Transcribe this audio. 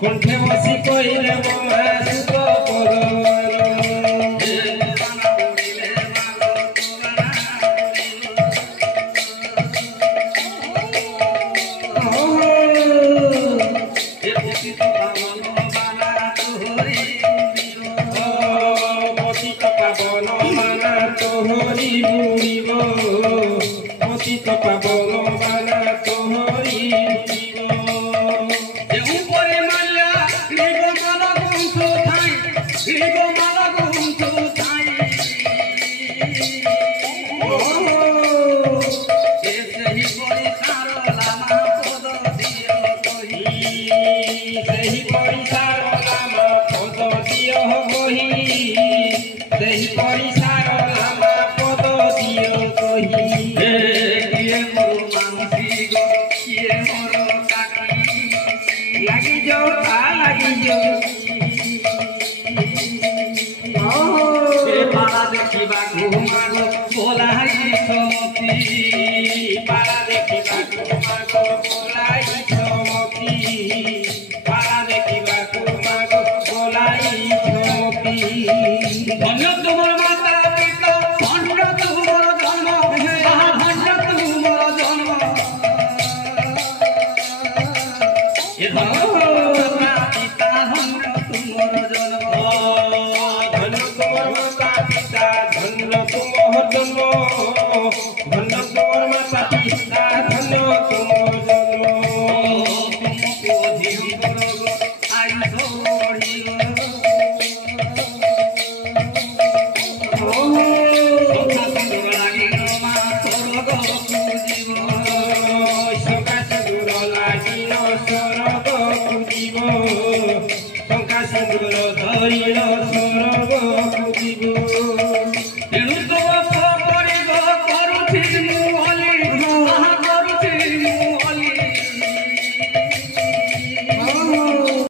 কণ্ঠে বসি কইলে মহাসুখ পতিত পাবন বানা তোহরি বুড়িব পতিত পাবন বানা তোহরি ସେହି ପରିସାର ନାମ ପଦ ଦିଅ କହି ସେହି ପରିସାର ନାମ ପଦ ଦିଅ କହି କିଏ ମୋର ମାନସିକ କିଏ ମୋର କାକି ଲାଗିଯାଉ ତା ଲାଗିଯାଉ ପାରା ଦେଖିବାକୁ ମାଗ ବୋଲାଇ ସମତି ପାରା ଦେଖିବାକୁ ମାଗ ବୋଲାଇ ସମତି ধন্য তোমার মাতা পিতা ধন্য তোমার জন্ম ধন্য তোমার জন্ম এ ধন্য পিতা ধন্য তোমার জন্ম ধন্য তোমার মাতা পিতা ধন্য তোমার জন্ম ধন্য তোমার মাতা পিতা ধন্য তোমার জন্ম তুমকো ধীর করব আয়ুষ বড়িব ধরিল সরগ